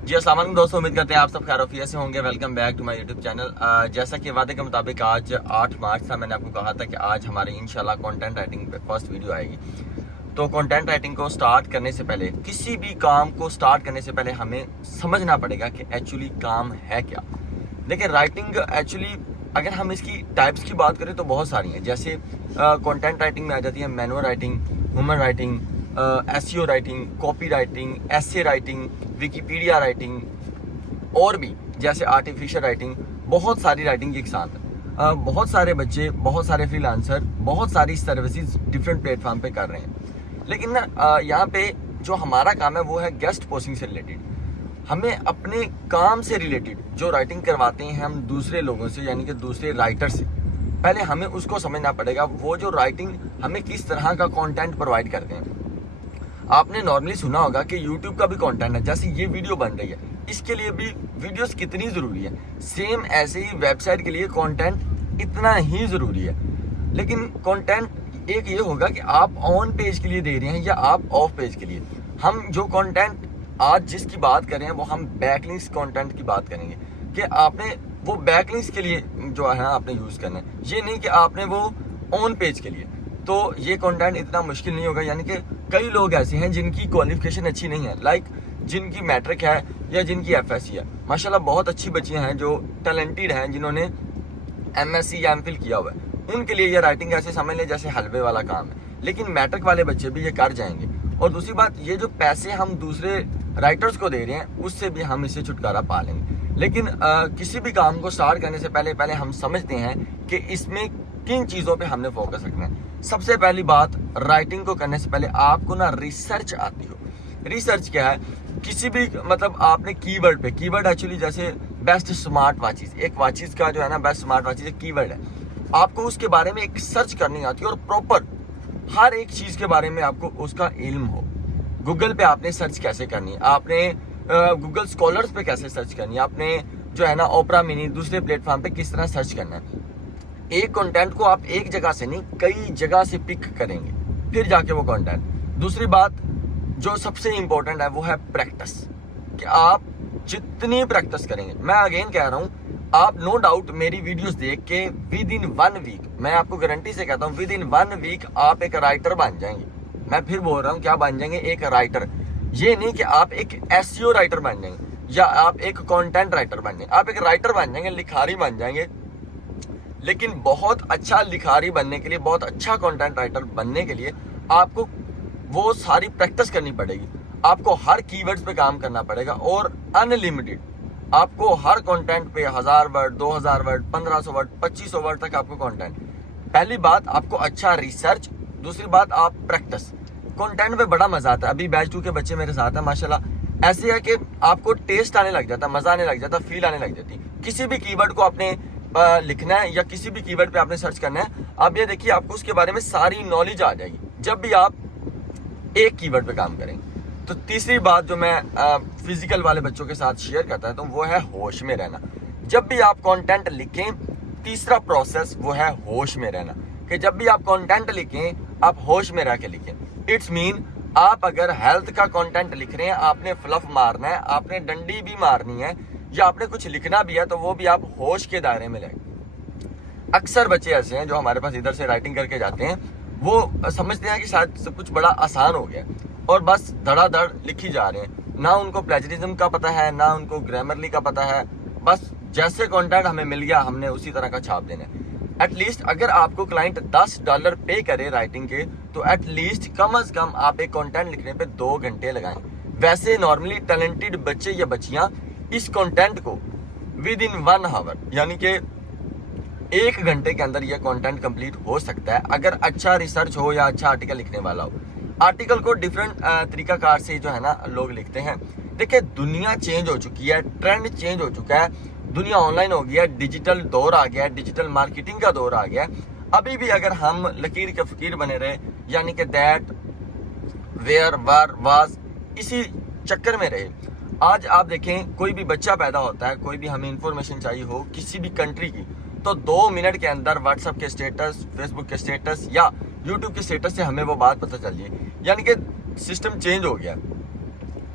जी अस्सलाम वालेकुम दोस्तों, उम्मीद करते हैं आप सब खैरियत से होंगे। Welcome back to my YouTube channel. जैसा कि वादे के मुताबिक आज 8 मार्च था, मैंने आपको कहा था कि आज हमारी इंशाल्लाह कंटेंट राइटिंग पे फर्स्ट वीडियो आएगी। तो कंटेंट राइटिंग को स्टार्ट करने से पहले, किसी भी काम को स्टार्ट करने से पहले हमें समझना पड़ेगा कि एक्चुअली काम है क्या। देखिए, राइटिंग एक्चुअली अगर हम इसकी टाइप्स की बात करें तो बहुत सारी हैं। जैसे कंटेंट राइटिंग में आ जाती है manual writing, human writing, SEO writing, copy writing, essay writing, Wikipedia writing और भी जैसे आर्टिफिशियल राइटिंग। बहुत सारी राइटिंग एक साथ है। बहुत सारे बच्चे, बहुत सारे फ्रीलांसर, बहुत सारी सर्विसेज डिफरेंट प्लेटफॉर्म पे कर रहे हैं। लेकिन ना यहाँ पे जो हमारा काम है वो है गेस्ट पोस्टिंग से रिलेटेड। हमें अपने काम से रिलेटेड जो राइटिंग करवाते हैं हम दूसरे लोगों से, यानी कि दूसरे राइटर से, पहले हमें उसको समझना पड़ेगा वो जो राइटिंग हमें किस तरह का कंटेंट प्रोवाइड करते हैं। आपने नॉर्मली सुना होगा कि YouTube का भी कंटेंट है, जैसे ये वीडियो बन रही है, इसके लिए भी वीडियोस कितनी ज़रूरी है। सेम ऐसे ही वेबसाइट के लिए कंटेंट इतना ही ज़रूरी है। लेकिन कंटेंट एक ये होगा कि आप ऑन पेज के लिए दे रहे हैं या आप ऑफ पेज के लिए। हम जो कंटेंट आज जिसकी बात कर रहे हैं वो हम बैकलिंक्स कंटेंट की बात करेंगे कि आपने वो बैकलिंक्स के लिए जो है आपने यूज़ करना है, ये नहीं कि आपने वो ऑन पेज के लिए। तो ये कंटेंट इतना मुश्किल नहीं होगा। यानी कि कई लोग ऐसे हैं जिनकी क्वालिफिकेशन अच्छी नहीं है, लाइक जिनकी मैट्रिक है या जिनकी एफएससी है। माशाल्लाह बहुत अच्छी बच्चियां हैं जो टैलेंटेड हैं, जिन्होंने एमएससी या एमफिल किया हुआ है। उनके लिए ये राइटिंग ऐसे समझ लें जैसे हलवे वाला काम है। लेकिन मैट्रिक वाले बच्चे भी ये कर जाएंगे। और दूसरी बात, ये जो पैसे हम दूसरे राइटर्स को दे रहे हैं उससे भी हम इससे छुटकारा पा लेंगे। लेकिन किसी भी काम को स्टार्ट करने से पहले हम समझते हैं कि इसमें किन चीज़ों पे हमने फोकस रखना है। सबसे पहली बात, राइटिंग को करने से पहले आपको ना रिसर्च आती हो। रिसर्च क्या है? किसी भी मतलब आपने कीवर्ड पे, कीवर्ड एक्चुअली जैसे बेस्ट स्मार्ट वॉचेस, एक वॉचेस का जो है ना बेस्ट स्मार्ट वॉचेस एक कीवर्ड है। आपको उसके बारे में एक सर्च करनी आती है और प्रॉपर हर एक चीज़ के बारे में आपको उसका इल्म हो। गूगल पे आपने सर्च कैसे करनी है, आपने गूगल स्कॉलर्स पे कैसे सर्च करनी है, आपने जो है ना ओपरा मिनी दूसरे प्लेटफॉर्म पे किस तरह सर्च करना है। एक कंटेंट को आप एक जगह से नहीं कई जगह से पिक करेंगे फिर जाके वो कंटेंट। दूसरी बात जो सबसे इंपॉर्टेंट है वो है प्रैक्टिस, कि आप जितनी प्रैक्टिस करेंगे, मैं अगेन कह रहा हूँ, आप नो डाउट मेरी वीडियोस देख के विद इन 1 वीक, मैं आपको गारंटी से कहता हूँ विद इन 1 वीक आप एक राइटर बन जाएंगे। मैं फिर बोल रहा हूँ क्या बन जाएंगे? एक राइटर। ये नहीं कि आप एक एसईओ राइटर बन जाएंगे या आप एक कंटेंट राइटर बन जाएंगे। आप एक राइटर बन जाएंगे, लिखारी बन जाएंगे। लेकिन बहुत अच्छा लिखारी बनने के लिए, बहुत अच्छा कंटेंट राइटर बनने के लिए आपको वो सारी प्रैक्टिस करनी पड़ेगी। आपको हर कीवर्ड्स पे काम करना पड़ेगा और अनलिमिटेड आपको हर कंटेंट पे 1000 वर्ड, 2000 वर्ड, 1500 वर्ड, 2500 वर्ड तक आपको कंटेंट। पहली बात आपको अच्छा रिसर्च, दूसरी बात आप प्रैक्टिस। कंटेंट में बड़ा मजा आता है। अभी बैच 2 के बच्चे मेरे साथ हैं, माशाल्लाह ऐसे है कि आपको टेस्ट आने लग जाता, मजा आने लग जाता, फील आने लग जाती। किसी भी कीवर्ड को आपने लिखना है या किसी भी कीवर्ड पे आपने सर्च करना है, आप ये देखिए आपको उसके बारे में सारी नॉलेज आ जाएगी जब भी आप एक कीवर्ड पे काम करेंगे। तो तीसरी बात जो मैं फिजिकल वाले बच्चों के साथ शेयर करता है तो वो है होश में रहना। जब भी आप कंटेंट लिखें, तीसरा प्रोसेस वो है होश में रहना, कि जब भी आप कंटेंट लिखें आप होश में रह के लिखें। इट्स मीन आप अगर हेल्थ का कंटेंट लिख रहे हैं, आपने फ्लफ मारना है, आपने डंडी भी मारनी है या आपने कुछ लिखना भी है, तो वो भी आप होश के दायरे में लें। अक्सर बच्चे ऐसे हैं जो हमारे पास इधर से राइटिंग करके जाते हैं, वो समझते हैं कि शायद सब कुछ बड़ा आसान हो गया और बस धड़ाधड़ लिखी जा रहे हैं। ना उनको प्लेजरिज्म का पता है, ना उनको ग्रामरली का पता है। बस जैसे कंटेंट हमें मिल गया हमने उसी तरह का छाप देना है। एटलीस्ट अगर आपको क्लाइंट $10 पे करे राइटिंग के, तो एटलीस्ट कम से कम आप एक कंटेंट लिखने पे 2 घंटे लगाएं। वैसे नॉर्मली टैलेंटेड बच्चे या बच्चियां इस कंटेंट को विद इन 1 आवर, यानी कि 1 घंटे के अंदर यह कंटेंट कंप्लीट हो सकता है, अगर अच्छा रिसर्च हो या अच्छा आर्टिकल लिखने वाला हो। आर्टिकल को डिफरेंट तरीकाकार से जो है ना लोग लिखते हैं। देखिए, दुनिया चेंज हो चुकी है, ट्रेंड चेंज हो चुका है, दुनिया ऑनलाइन हो गया, डिजिटल दौर आ गया, डिजिटल मार्केटिंग का दौर आ गया। अभी भी अगर हम लकीर के फकीर बने रहे, यानी कि दैट वेयर वर वाज, इसी चक्कर में रहे, आज आप देखें कोई भी बच्चा पैदा होता है, कोई भी हमें इंफॉर्मेशन चाहिए हो किसी भी कंट्री की, तो 2 मिनट के अंदर व्हाट्सएप के स्टेटस, फेसबुक के स्टेटस या यूट्यूब के स्टेटस से हमें वो बात पता चल जाए। यानी कि सिस्टम चेंज हो गया।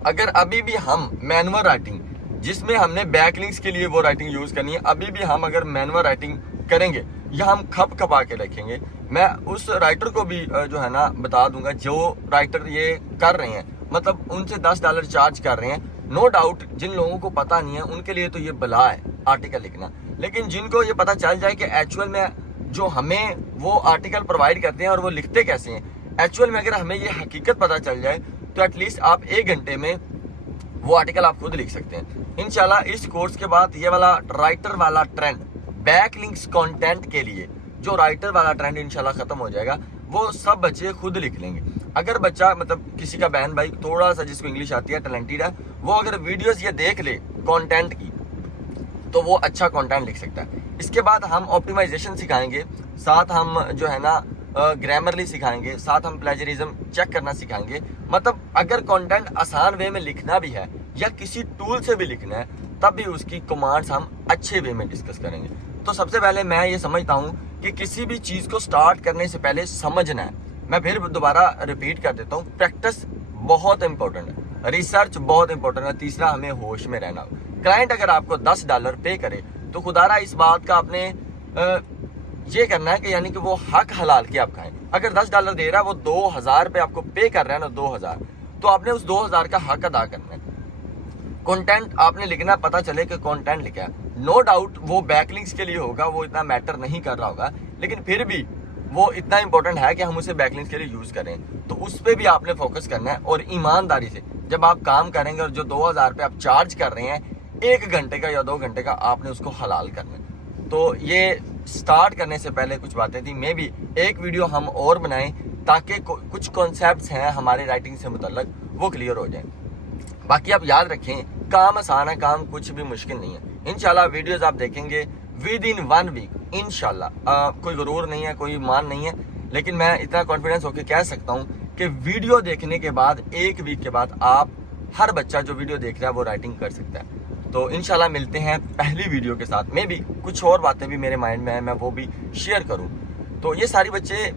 अगर अभी भी हम मैनुअल राइटिंग, जिसमें हमने बैकलिंक्स के लिए वो राइटिंग यूज करनी है, अभी भी हम अगर मैनुअल राइटिंग करेंगे या हम खप खपा के रखेंगे, मैं उस राइटर को भी जो है ना बता दूंगा, जो राइटर ये कर रहे हैं, मतलब उनसे $10 चार्ज कर रहे हैं। नो डाउट जिन लोगों को पता नहीं है उनके लिए तो ये बला है आर्टिकल लिखना, लेकिन जिनको ये पता चल जाए कि एक्चुअल में जो हमें वो आर्टिकल प्रोवाइड करते हैं और वो लिखते कैसे हैं, एक्चुअल में अगर हमें ये हकीकत पता चल जाए तो एटलीस्ट आप 1 घंटे में वो आर्टिकल आप खुद लिख सकते हैं इंशाल्लाह। इस कोर्स के बाद ये वाला राइटर वाला ट्रेंड, बैकलिंक्स कंटेंट के लिए जो राइटर वाला ट्रेंड इंशाल्लाह खत्म हो जाएगा। वो सब बच्चे खुद लिख लेंगे। अगर बच्चा मतलब किसी का बहन भाई थोड़ा सा जिसको इंग्लिश आती है, टैलेंटेड है, वो अगर वीडियोस ये देख ले कंटेंट की, तो वो अच्छा कंटेंट लिख सकता है। इसके बाद हम ऑप्टिमाइजेशन सिखाएंगे, साथ हम जो है ना ग्रामरली सिखाएंगे, साथ हम प्लेजरिज्म चेक करना सिखाएंगे। मतलब अगर कंटेंट आसान वे में लिखना भी है या किसी टूल से भी लिखना है, तब भी उसकी कमांड्स हम अच्छे वे में डिस्कस करेंगे। तो सबसे पहले मैं ये समझता हूँ कि किसी भी चीज़ को स्टार्ट करने से पहले समझना है। मैं फिर दोबारा रिपीट कर देता हूँ, प्रैक्टिस बहुत इंपॉर्टेंट है, रिसर्च बहुत इंपॉर्टेंट है, तीसरा हमें होश में रहना। क्लाइंट अगर आपको $10 पे करे तो खुदारा इस बात का आपने ये करना है कि यानी कि वो हक हलाल के आप खाएं। अगर $10 दे रहा है, वो 2000 पे आपको पे कर रहा है ना, 2000, तो आपने उस 2000 का हक अदा करना है। कंटेंट आपने लिखना, पता चले कि कंटेंट लिखा है। नो डाउट वो बैकलिंक्स के लिए होगा, वो इतना मैटर नहीं कर रहा होगा, लेकिन फिर भी वो इतना इंपॉर्टेंट है कि हम उसे बैकलिंक्स के लिए यूज करें। तो उस पर भी आपने फोकस करना है और ईमानदारी से जब आप काम करेंगे और जो 2000 पे आप चार्ज कर रहे हैं 1 घंटे का या 2 घंटे का, आपने उसको हलाल करना है। तो ये स्टार्ट करने से पहले कुछ बातें थी, मे भी एक वीडियो हम और बनाएं ताकि कुछ कॉन्सेप्ट्स हैं हमारे राइटिंग से मुतल्लक वो क्लियर हो जाए। बाकी आप याद रखें, काम आसान है, काम कुछ भी मुश्किल नहीं है। इंशाल्लाह वीडियोस आप देखेंगे विद इन 1 वीक इंशाल्लाह। कोई गुरूर नहीं है, कोई मान नहीं है, लेकिन मैं इतना कॉन्फिडेंस होकर कह सकता हूँ कि वीडियो देखने के बाद 1 वीक के बाद आप, हर बच्चा जो वीडियो देख रहा है वो राइटिंग कर सकता है। तो इंशाल्लाह मिलते हैं पहली वीडियो के साथ। में भी कुछ और बातें भी मेरे माइंड में है, मैं वो भी शेयर करूँ। तो ये सारी बच्चे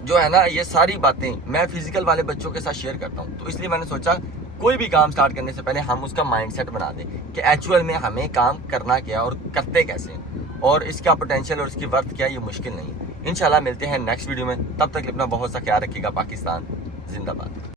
जो है ना, ये सारी बातें मैं फिजिकल वाले बच्चों के साथ शेयर करता हूँ। तो इसलिए मैंने सोचा कोई भी काम स्टार्ट करने से पहले हम उसका माइंडसेट बना दें कि एक्चुअल में हमें काम करना क्या है और करते कैसे हैं, और इसका पोटेंशियल और इसकी वर्थ क्या है, ये मुश्किल नहीं है। इंशाल्लाह मिलते हैं नेक्स्ट वीडियो में। तब तक अपना बहुत सा ख्याल रखिएगा। पाकिस्तान जिंदाबाद।